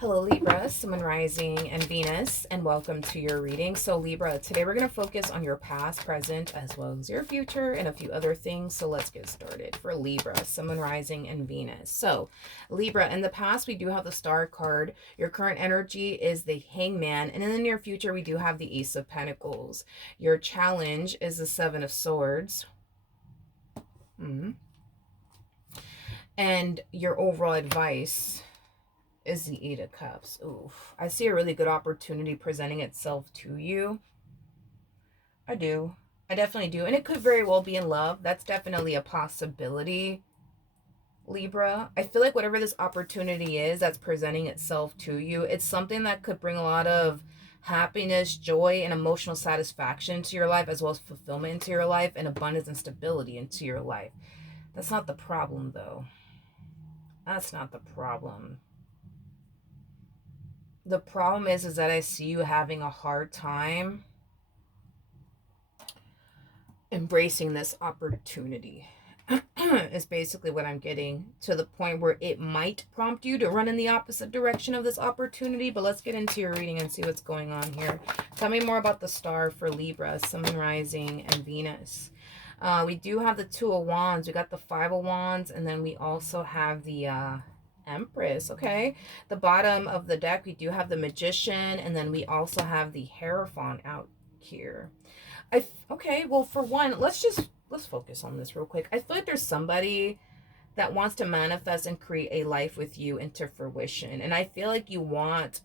Hello Libra, Sun, Rising, and Venus, and welcome to your reading. So Libra, today we're going to focus on your past, present, as well as your future and a few other things. So let's get started. For Libra, Sun, Rising, and Venus. So Libra, in the past we do have the Star card. Your current energy is the Hangman, and in the near future we do have the Ace of Pentacles. Your challenge is the Seven of Swords. And your overall advice is the Eight of Cups. Oof. I see a really good opportunity presenting itself to you. I do. I definitely do. And it could very well be in love. That's definitely a possibility, Libra. I feel like whatever this opportunity is that's presenting itself to you, it's something that could bring a lot of happiness, joy, and emotional satisfaction to your life, as well as fulfillment into your life, and abundance and stability into your life. That's not the problem, though. That's not the problem. The problem is that I see you having a hard time embracing this opportunity. Is basically what I'm getting, to the point where it might prompt you to run in the opposite direction of this opportunity. But let's get into your reading and see what's going on here. Tell me more about the star for Libra, Sun, Rising, and Venus. We do have the Two of Wands. We got the Five of Wands, and then we also have the Empress. Okay, the bottom of the deck we do have the Magician, and then we also have the Hierophant out here. Okay, well, for one, let's focus on this real quick. I feel like there's somebody that wants to manifest and create a life with you into fruition, and I feel like you want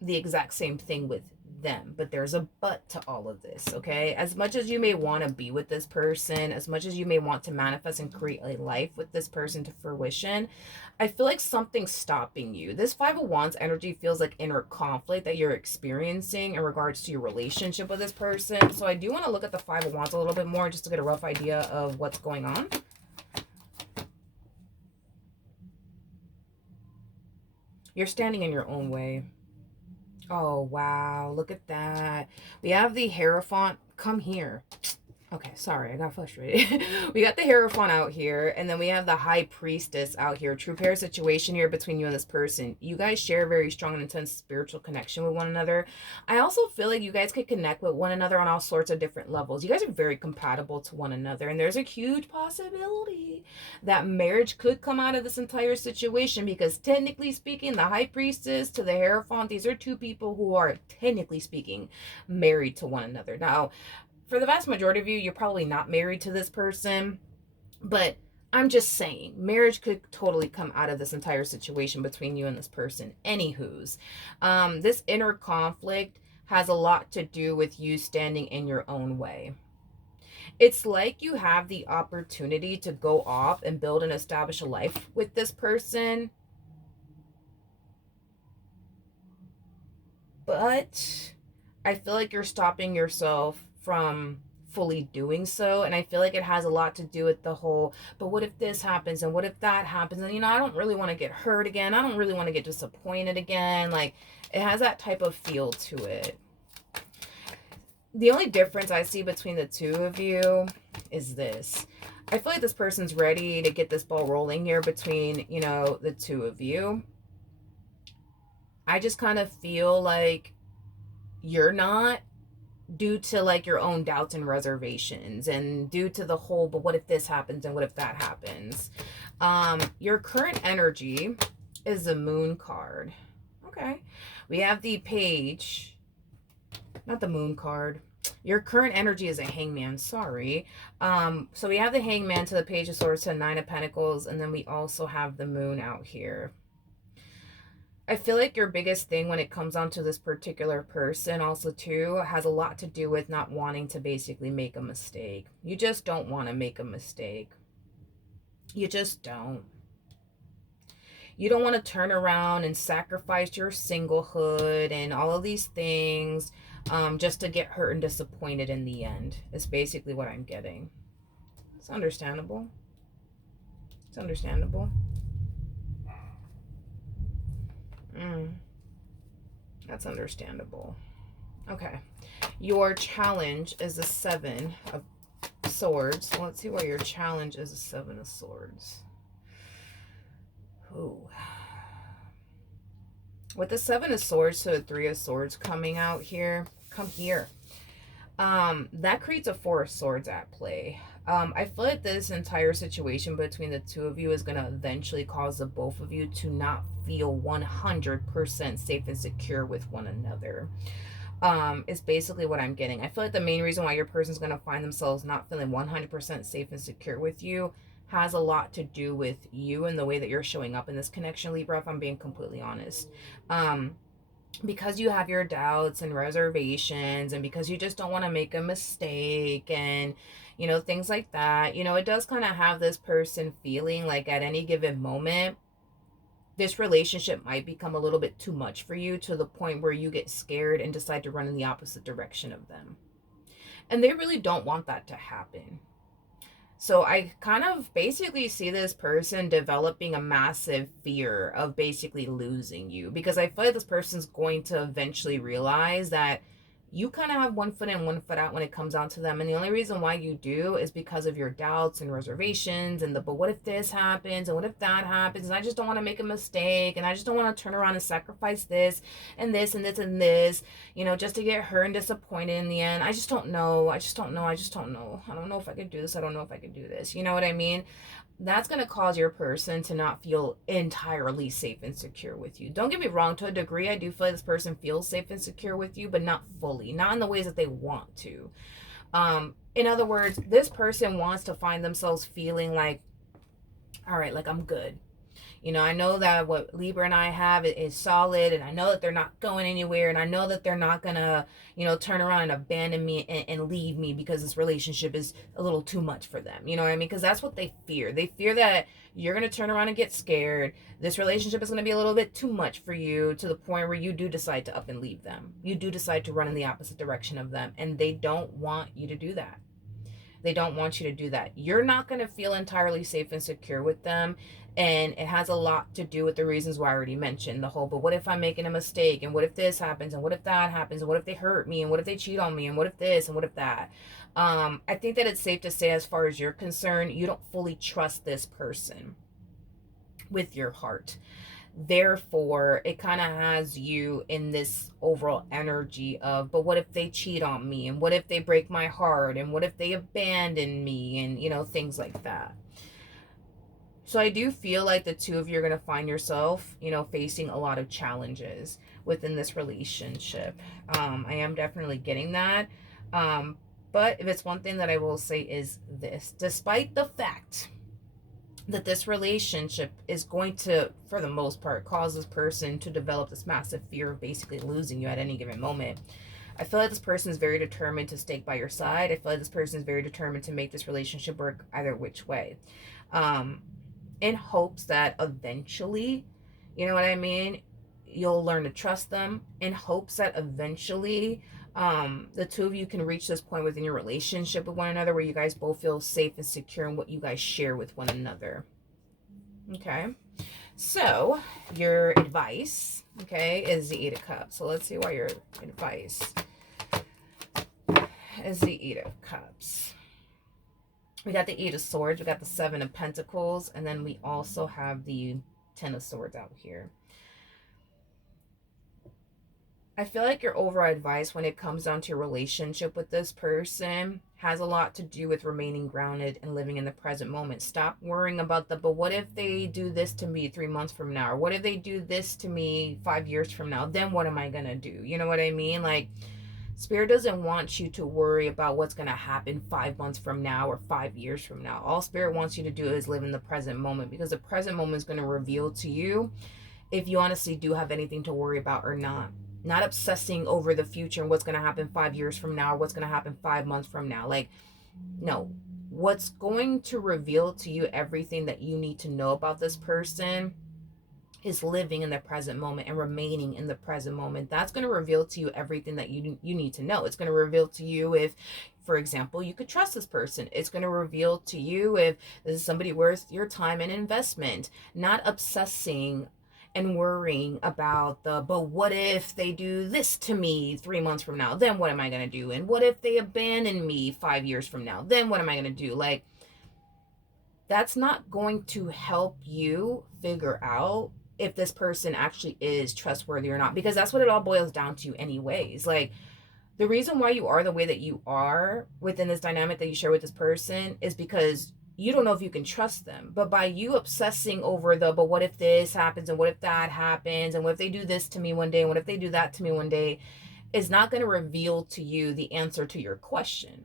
the exact same thing with them, but there's a but to all of this. Okay, as much as you may want to be with this person, as much as you may want to manifest and create a life with this person to fruition, I feel like something's stopping you. This Five of Wands energy feels like inner conflict that you're experiencing in regards to your relationship with this person. So I do want to look at the Five of Wands a little bit more just to get a rough idea of what's going on. You're standing in your own way. Oh, wow. Look at that. We have the Hierophant. Come here. Okay, sorry, I got frustrated. We got the Hierophant out here, and then we have the High Priestess out here. True pair situation here between you and this person. You guys share a very strong and intense spiritual connection with one another. I also feel like you guys could connect with one another on all sorts of different levels. You guys are very compatible to one another, and there's a huge possibility that marriage could come out of this entire situation, because technically speaking, the High Priestess to the Hierophant, these are two people who are technically speaking married to one another. Now, for the vast majority of you, you're probably not married to this person, but I'm just saying, marriage could totally come out of this entire situation between you and this person. Anywho's, this inner conflict has a lot to do with you standing in your own way. It's like you have the opportunity to go off and build and establish a life with this person, but I feel like you're stopping yourself from fully doing so. And I feel like it has a lot to do with the whole, but what if this happens and what if that happens? And, I don't really want to get hurt again. I don't really want to get disappointed again. Like, it has that type of feel to it. The only difference I see between the two of you is this. I feel like this person's ready to get this ball rolling here between, the two of you. I just kind of feel like you're not, due to like your own doubts and reservations, and due to the whole, but what if this happens and what if that happens. Your current energy is the Moon card. Okay, we have the Page, not the Moon card. Your current energy is a Hangman, sorry. So we have the Hangman to the Page of Swords to Nine of Pentacles, and then we also have the Moon out here. I feel like your biggest thing when it comes down to this particular person also too has a lot to do with not wanting to basically make a mistake. You just don't want to make a mistake. You just don't. You don't want to turn around and sacrifice your singlehood and all of these things just to get hurt and disappointed in the end. Is basically what I'm getting. It's understandable. It's understandable. That's understandable. Okay. Your challenge is a Seven of Swords. So let's see where your challenge is a Seven of Swords. Ooh. With the Seven of Swords to the Three of Swords coming out here, come here. That creates a Four of Swords at play. I feel like this entire situation between the two of you is going to eventually cause the both of you to not feel 100% safe and secure with one another. Is basically what I'm getting. I feel like the main reason why your person's going to find themselves not feeling 100% safe and secure with you has a lot to do with you and the way that you're showing up in this connection, Libra, if I'm being completely honest. Because you have your doubts and reservations, and because you just don't want to make a mistake, and things like that, it does kind of have this person feeling like at any given moment this relationship might become a little bit too much for you, to the point where you get scared and decide to run in the opposite direction of them. And they really don't want that to happen. So I kind of basically see this person developing a massive fear of basically losing you, because I feel like this person's going to eventually realize that you kind of have one foot in, one foot out when it comes down to them. And the only reason why you do is because of your doubts and reservations and but what if this happens and what if that happens? And I just don't want to make a mistake, and I just don't want to turn around and sacrifice this and this and this and this, just to get hurt and disappointed in the end. I just don't know. I don't know if I could do this. I don't know if I could do this. You know what I mean? That's going to cause your person to not feel entirely safe and secure with you. Don't get me wrong, to a degree, I do feel like this person feels safe and secure with you, but not fully, not in the ways that they want to. In other words, this person wants to find themselves feeling like, all right, like I'm good. I know that what Libra and I have is solid, and I know that they're not going anywhere, and I know that they're not gonna, turn around and abandon me and leave me because this relationship is a little too much for them. You know what I mean? Because that's what they fear. They fear that you're gonna turn around and get scared. This relationship is gonna be a little bit too much for you, to the point where you do decide to up and leave them. You do decide to run in the opposite direction of them, and they don't want you to do that. They don't want you to do that. You're not going to feel entirely safe and secure with them. And it has a lot to do with the reasons why I already mentioned. The whole, but what if I'm making a mistake? And what if this happens? And what if that happens? And what if they hurt me? And what if they cheat on me? And what if this? And what if that? I think that it's safe to say, as far as you're concerned, you don't fully trust this person with your heart. Therefore, it kind of has you in this overall energy of, but what if they cheat on me? And what if they break my heart? And what if they abandon me? And, things like that. So I do feel like the two of you are going to find yourself, facing a lot of challenges within this relationship. I am definitely getting that. But if it's one thing that I will say is this: despite the fact that this relationship is going to, for the most part, cause this person to develop this massive fear of basically losing you at any given moment, I feel like this person is very determined to stay by your side. I feel like this person is very determined to make this relationship work either which way. In hopes that eventually, you know what I mean, you'll learn to trust them, in hopes that eventually the two of you can reach this point within your relationship with one another where you guys both feel safe and secure in what you guys share with one another. Okay, so your advice, okay, is the Eight of Cups. So let's see why your advice is the Eight of Cups. We got the Eight of Swords, we got the Seven of Pentacles, and then we also have the Ten of Swords out here. I feel like your overall advice when it comes down to your relationship with this person has a lot to do with remaining grounded and living in the present moment. Stop worrying about but what if they do this to me 3 months from now? Or what if they do this to me 5 years from now? Then what am I going to do? You know what I mean? Like, Spirit doesn't want you to worry about what's going to happen 5 months from now or 5 years from now. All Spirit wants you to do is live in the present moment, because the present moment is going to reveal to you if you honestly do have anything to worry about or not. Not obsessing over the future and what's going to happen 5 years from now or what's going to happen 5 months from now. Like, no. What's going to reveal to you everything that you need to know about this person is living in the present moment and remaining in the present moment. That's going to reveal to you everything that you need to know. It's going to reveal to you if, for example, you could trust this person. It's going to reveal to you if this is somebody worth your time and investment. Not obsessing and worrying about but what if they do this to me 3 months from now? Then what am I going to do? And what if they abandon me 5 years from now? Then what am I going to do? Like, that's not going to help you figure out if this person actually is trustworthy or not, because that's what it all boils down to anyways. Like, the reason why you are the way that you are within this dynamic that you share with this person is because you don't know if you can trust them. But by you obsessing over the, but what if this happens, and what if that happens, and what if they do this to me one day, and what if they do that to me one day, is not going to reveal to you the answer to your question.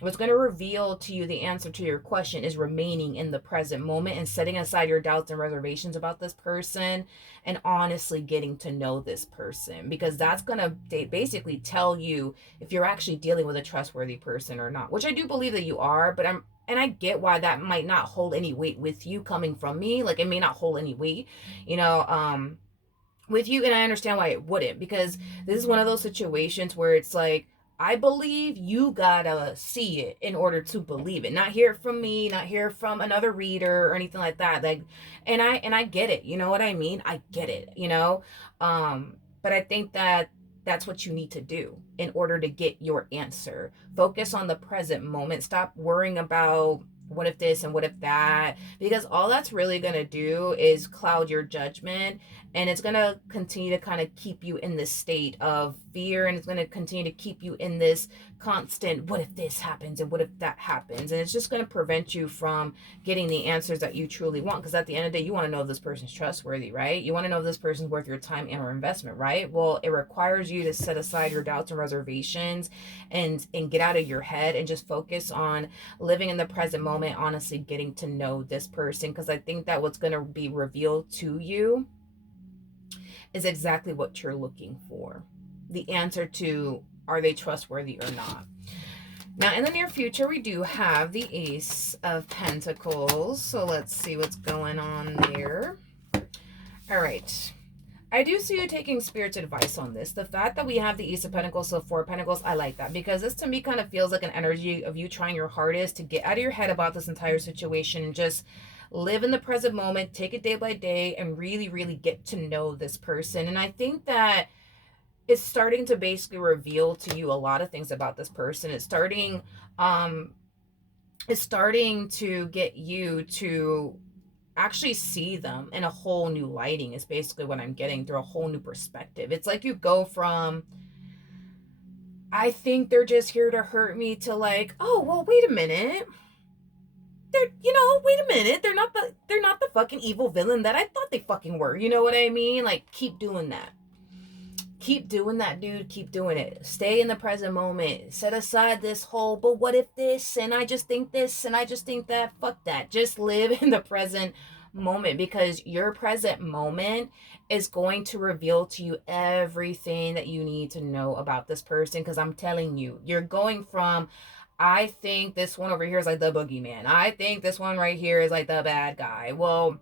What's going to reveal to you the answer to your question is remaining in the present moment and setting aside your doubts and reservations about this person, and honestly getting to know this person, because that's going to basically tell you if you're actually dealing with a trustworthy person or not, which I do believe that you are. But I get why that might not hold any weight with you coming from me. Like, it may not hold any weight, you know, with you, and I understand why it wouldn't, because this is one of those situations where it's like, I believe you gotta see it in order to believe it, not hear it from me, not hear from another reader or anything like that. Like, and I get it, you know what I mean? I get it, you know. But I think that that's what you need to do in order to get your answer. Focus on the present moment. Stop worrying about what if this and what if that, because all that's really going to do is cloud your judgment, and it's going to continue to kind of keep you in this state of fear, and it's going to continue to keep you in this constant what if this happens and what if that happens, and it's just going to prevent you from getting the answers that you truly want. Because at the end of the day, you want to know if this person's trustworthy, right? You want to know if this person's worth your time and or investment, right? Well, it requires you to set aside your doubts and reservations, and get out of your head and just focus on living in the present moment, honestly getting to know this person. Because I think that what's going to be revealed to you is exactly what you're looking for, the answer to, are they trustworthy or not. Now, in the near future, we do have the Ace of Pentacles. So let's see what's going on there. All right. I do see you taking Spirit's advice on this. The fact that we have the Ace of Pentacles, so Four of Pentacles, I like that, because this to me kind of feels like an energy of you trying your hardest to get out of your head about this entire situation and just live in the present moment, take it day by day, and really, really get to know this person. And I think that it's starting to basically reveal to you a lot of things about this person. Um, it's starting to get you to actually see them in a whole new lighting, is basically what I'm getting, through a whole new perspective. It's like you go from, I think they're just here to hurt me, to like, oh, well, wait a minute. Wait a minute. They're not the fucking evil villain that I thought they fucking were. You know what I mean? Like, keep doing that. Keep doing that, dude. Keep doing it. Stay in the present moment. Set aside this whole, but what if this, and I just think this, and I just think that. Fuck that. Just live in the present moment, because your present moment is going to reveal to you everything that you need to know about this person. Because I'm telling you, you're going from, I think this one over here is like the boogeyman, I think this one right here is like the bad guy. Well,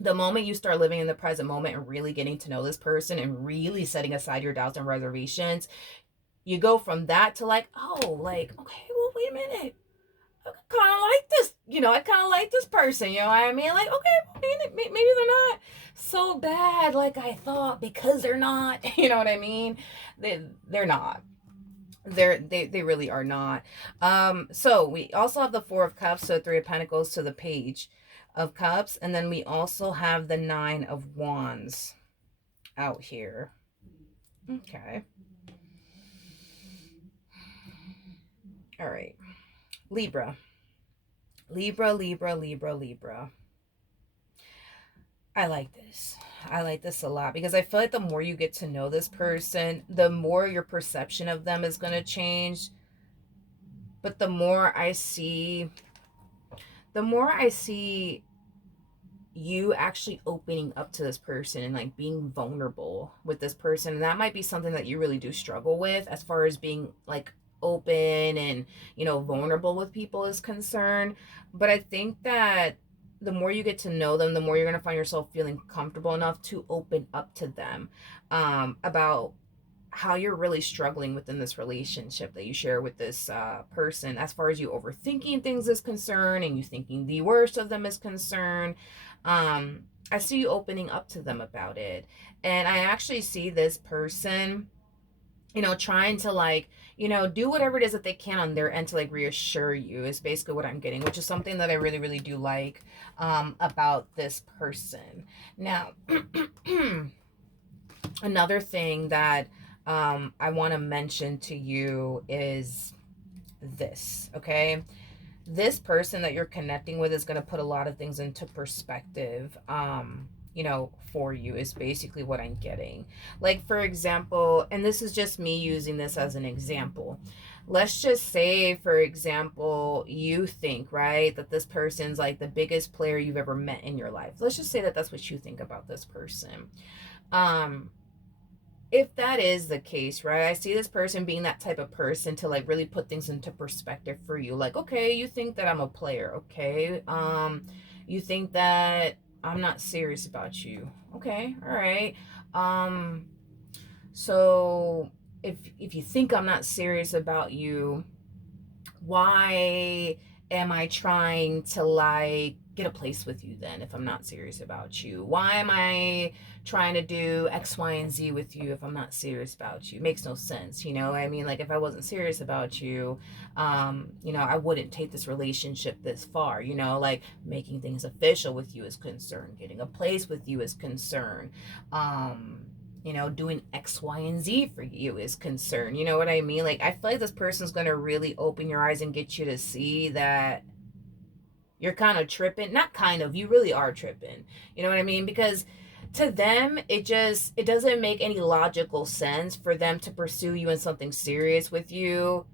the moment you start living in the present moment and really getting to know this person and really setting aside your doubts and reservations, you go from that to like, oh, like, okay, well, wait a minute. I kind of like this, I kind of like this person, you know what I mean? Like, okay, maybe they're not so bad like I thought, because they're not, you know what I mean? They're not. They really are not. So we also have the Four of Cups, so Three of Pentacles to the Page of Cups, and then we also have the Nine of Wands out here. Okay. All right. Libra. Libra, Libra, Libra, Libra. I like this. I like this a lot, because I feel like the more you get to know this person, the more your perception of them is going to change. But the more I see you actually opening up to this person and like being vulnerable with this person, and that might be something that you really do struggle with, as far as being like open and vulnerable with people is concerned. But I think that the more you get to know them, the more you're going to find yourself feeling comfortable enough to open up to them about how you're really struggling within this relationship that you share with this person, as far as you overthinking things is concerned, and you thinking the worst of them is concerned. I see you opening up to them about it, and I actually see this person trying to like, do whatever it is that they can on their end to like reassure you is basically what I'm getting, which is something that I really, really do like about this person. Now, another thing that I want to mention to you is this, okay? This person that you're connecting with is going to put a lot of things into perspective, for you, is basically what I'm getting. Like, for example, and this is just me using this as an example. Let's just say, for example, you think, right, that this person's like the biggest player you've ever met in your life. Let's just say that that's what you think about this person. Um, if that is the case, right, I see this person being that type of person to like really put things into perspective for you. Like, okay, you think that I'm a player, okay? You think that I'm not serious about you. Okay, all right. Um, so if you think I'm not serious about you, why am I trying to like get a place with you then if I'm not serious about you? Why am I trying to do X, Y, and Z with you if I'm not serious about you? It makes no sense, I mean, like if I wasn't serious about you, I wouldn't take this relationship this far, like making things official with you is concerned, getting a place with you is concerned. Doing X, Y, and Z for you is concerned. You know what I mean? Like, I feel like this person's going to really open your eyes and get you to see that you're kind of tripping. Not kind of, you really are tripping. You know what I mean? Because to them, it doesn't make any logical sense for them to pursue you in something serious with you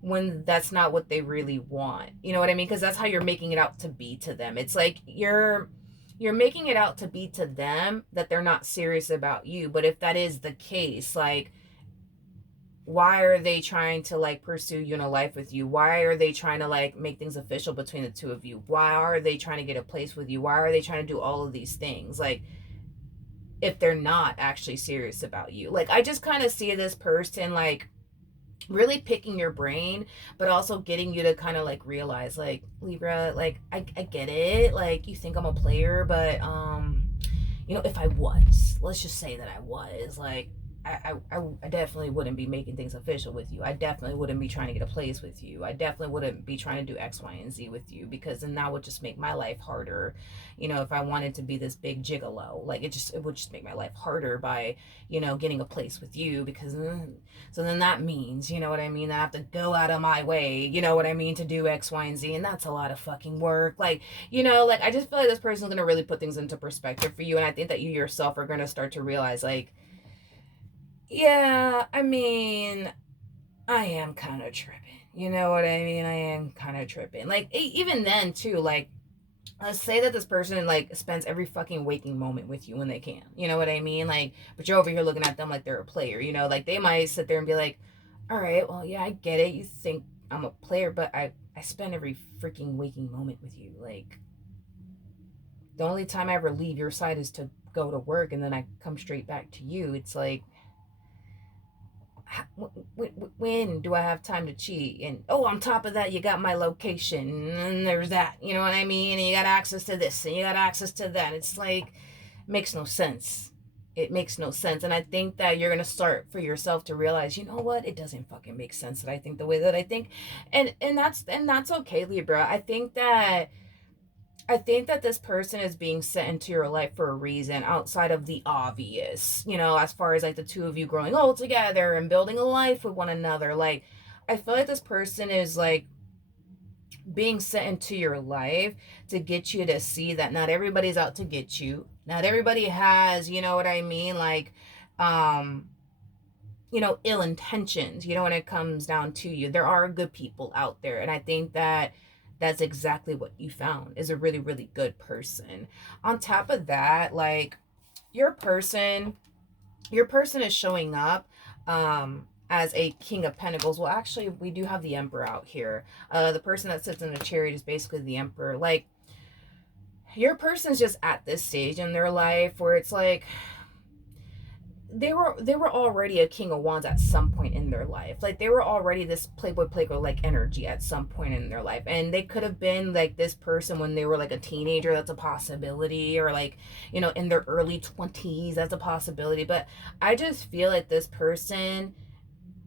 when that's not what they really want. You know what I mean? Because that's how you're making it out to be to them. It's like you're making it out to be to them that they're not serious about you. But if that is the case, like why are they trying to like pursue you in a life with you? Why are they trying to like make things official between the two of you? Why are they trying to get a place with you? Why are they trying to do all of these things? Like if they're not actually serious about you. Like I just kind of see this person like really picking your brain, but also getting you to kind of like realize, like, Libra, like I get it, like you think I'm a player, but if I was, let's just say that I was, like, I definitely wouldn't be making things official with you. I definitely wouldn't be trying to get a place with you. I definitely wouldn't be trying to do X, Y, and Z with you, because then that would just make my life harder. If I wanted to be this big gigolo, like it would just make my life harder by, getting a place with you, because so then that means, you know what I mean, I have to go out of my way, you know what I mean, to do X, Y, and Z, and that's a lot of fucking work. Like, like I just feel like this person's gonna really put things into perspective for you, and I think that you yourself are gonna start to realize, like, yeah, I mean, I am kind of tripping. You know what I mean? I am kind of tripping. Like, even then, too, like, let's say that this person, like, spends every fucking waking moment with you when they can. You know what I mean? Like, but you're over here looking at them like they're a player, Like, they might sit there and be like, all right, well, yeah, I get it. You think I'm a player, but I spend every freaking waking moment with you. Like, the only time I ever leave your side is to go to work, and then I come straight back to you. It's like, when do I have time to cheat? And oh, on top of that, you got my location, and there's that, you know what I mean? And you got access to this, and you got access to that. It's like, it makes no sense. It makes no sense. And I think that you're gonna start for yourself to realize, you know what? It doesn't fucking make sense that I think the way that I think. And that's okay, Libra. I think that this person is being sent into your life for a reason outside of the obvious, as far as like the two of you growing old together and building a life with one another. Like, I feel like this person is like being sent into your life to get you to see that not everybody's out to get you. Not everybody has, you know what I mean? Like, um, ill intentions, when it comes down to you. There are good people out there. And I think that that's exactly what you found, is a really, really good person. On top of that, like, your person, your person is showing up as a King of Pentacles. Well, actually, we do have the Emperor out here. The person that sits in the chariot is basically the Emperor. Like, your person's just at this stage in their life where it's like, they were already a king of wands at some point in their life. Like they were already this playboy playgirl like energy at some point in their life, and they could have been like this person when they were like a teenager. That's a possibility. Or like, in their early 20s, that's a possibility. But I just feel like this person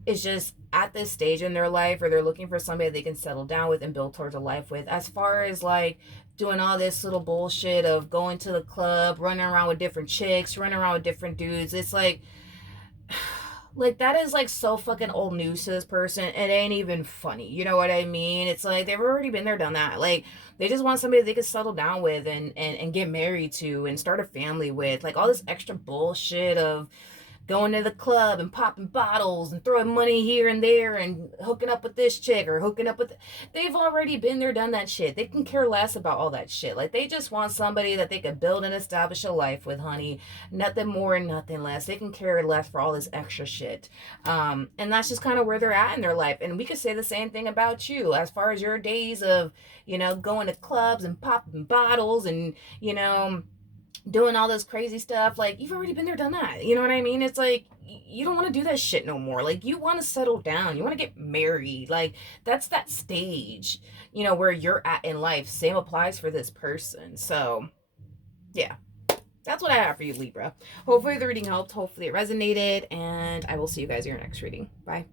is just at this stage in their life where they're looking for somebody they can settle down with and build towards a life with. As far as like doing all this little bullshit of going to the club, running around with different chicks, running around with different dudes, it's like that is like so fucking old news to this person. It ain't even funny. You know what I mean? It's like they've already been there, done that. Like they just want somebody they can settle down with and get married to and start a family with. Like all this extra bullshit of going to the club and popping bottles and throwing money here and there and hooking up with this chick or hooking up with. They've already been there, done that shit. They can care less about all that shit. Like they just want somebody that they could build and establish a life with, honey. Nothing more and nothing less. They can care less for all this extra shit. And that's just kind of where they're at in their life. And we could say the same thing about you as far as your days of, going to clubs and popping bottles and, doing all this crazy stuff. Like you've already been there, done that. You know what I mean? It's like you don't want to do that shit no more. Like you want to settle down, you want to get married. Like that's that stage, where you're at in life. Same applies for this person. So yeah, that's what I have for you, Libra. Hopefully the reading helped, hopefully it resonated, and I will see you guys in your next reading. Bye.